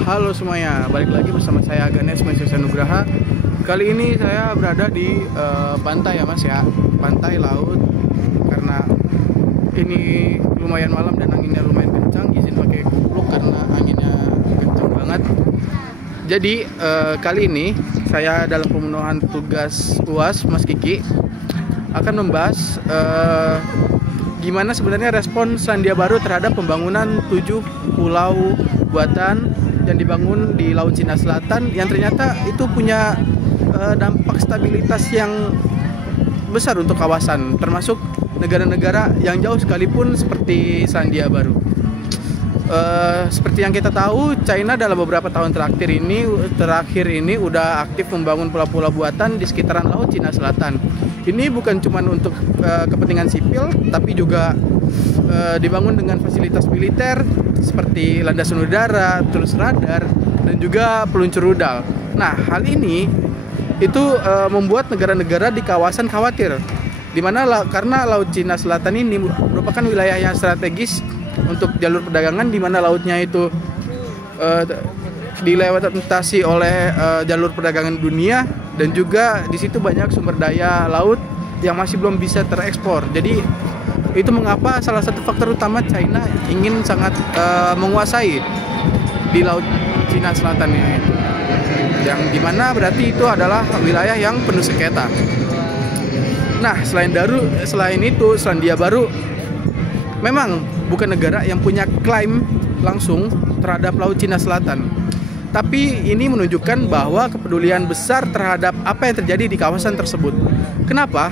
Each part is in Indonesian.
Halo semuanya, balik lagi bersama saya Ganesh Mesusa Nugraha. Kali ini saya berada di pantai ya mas ya, pantai laut. Karena ini lumayan malam dan anginnya lumayan kencang, izin pakai kupluk karena anginnya kencang banget. Jadi kali ini saya dalam pemenuhan tugas UAS Mas Kiki akan membahas gimana sebenarnya respon Selandia Baru terhadap pembangunan 7 pulau buatan yang dibangun di Laut Cina Selatan, yang ternyata itu punya dampak stabilitas yang besar untuk kawasan, termasuk negara-negara yang jauh sekalipun seperti Selandia Baru. Seperti yang kita tahu, China dalam beberapa tahun terakhir ini udah aktif membangun pulau-pulau buatan di sekitaran Laut Cina Selatan. Ini bukan cuma untuk kepentingan sipil, tapi juga dibangun dengan fasilitas militer seperti landasan udara, terus radar, dan juga peluncur rudal. Nah, hal ini itu membuat negara-negara di kawasan khawatir, karena Laut Cina Selatan ini merupakan wilayah yang strategis untuk jalur perdagangan, di mana lautnya itu dilewati oleh jalur perdagangan dunia, dan juga di situ banyak sumber daya laut yang masih belum bisa terekspor. Jadi itu mengapa salah satu faktor utama China ingin sangat menguasai di Laut Cina Selatan ini, yang dimana berarti itu adalah wilayah yang penuh sengketa. Nah, selain itu Selandia Baru memang bukan negara yang punya klaim langsung terhadap Laut Cina Selatan, tapi ini menunjukkan bahwa kepedulian besar terhadap apa yang terjadi di kawasan tersebut. Kenapa?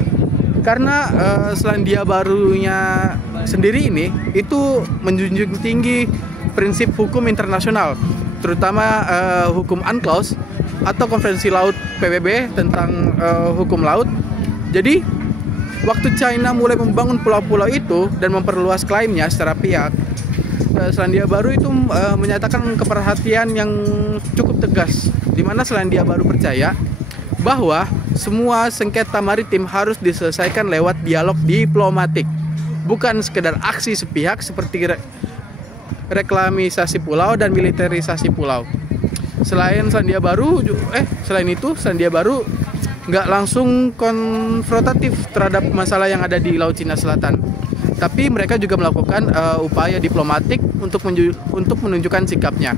Karena Selandia Barunya sendiri ini itu menjunjung tinggi prinsip hukum internasional, terutama hukum UNCLOS atau Konferensi Laut PBB tentang hukum laut. Jadi waktu China mulai membangun pulau-pulau itu dan memperluas klaimnya secara pihak, Selandia Baru itu menyatakan keperhatian yang cukup tegas, di mana Selandia Baru percaya bahwa semua sengketa maritim harus diselesaikan lewat dialog diplomatik, bukan sekedar aksi sepihak seperti reklamisasi pulau dan militerisasi pulau. Selain itu Selandia Baru nggak langsung konfrontatif terhadap masalah yang ada di Laut Cina Selatan, tapi mereka juga melakukan upaya diplomatik untuk menunjukkan sikapnya,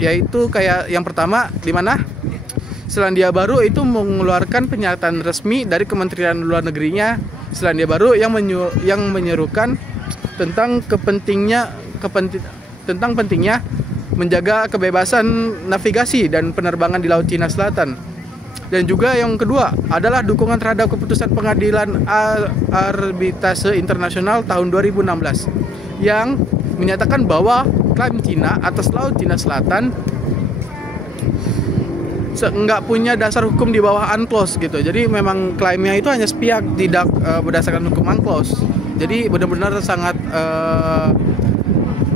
yaitu kayak yang pertama, di mana Selandia Baru itu mengeluarkan pernyataan resmi dari Kementerian Luar Negerinya Selandia Baru yang menyerukan tentang pentingnya menjaga kebebasan navigasi dan penerbangan di Laut Cina Selatan. Dan juga yang kedua adalah dukungan terhadap keputusan Pengadilan Arbitrase Internasional tahun 2016 yang menyatakan bahwa klaim Cina atas Laut Cina Selatan nggak punya dasar hukum di bawah UNCLOS gitu. Jadi memang klaimnya itu hanya sepihak, tidak berdasarkan hukum UNCLOS. Jadi benar-benar sangat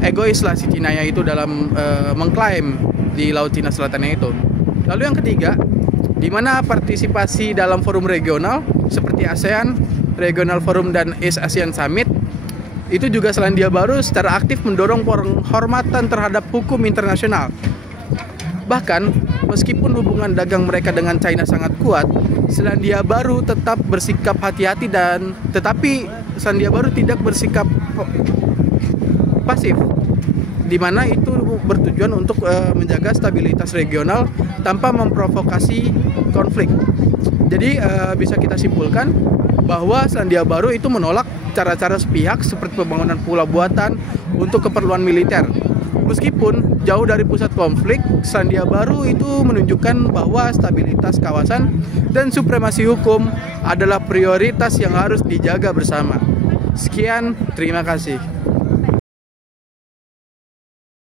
egois lah si Cina itu dalam mengklaim di Laut Cina Selatan itu. Lalu yang ketiga, di mana partisipasi dalam forum regional seperti ASEAN, Regional Forum, dan East Asian Summit, itu juga Selandia Baru secara aktif mendorong penghormatan terhadap hukum internasional. Bahkan meskipun hubungan dagang mereka dengan China sangat kuat, Selandia Baru tetap bersikap hati-hati, tetapi Selandia Baru tidak bersikap pasif, di mana itu bertujuan untuk menjaga stabilitas regional tanpa memprovokasi konflik. Jadi bisa kita simpulkan bahwa Selandia Baru itu menolak cara-cara sepihak seperti pembangunan pulau buatan untuk keperluan militer. Meskipun jauh dari pusat konflik, Selandia Baru itu menunjukkan bahwa stabilitas kawasan dan supremasi hukum adalah prioritas yang harus dijaga bersama. Sekian, terima kasih.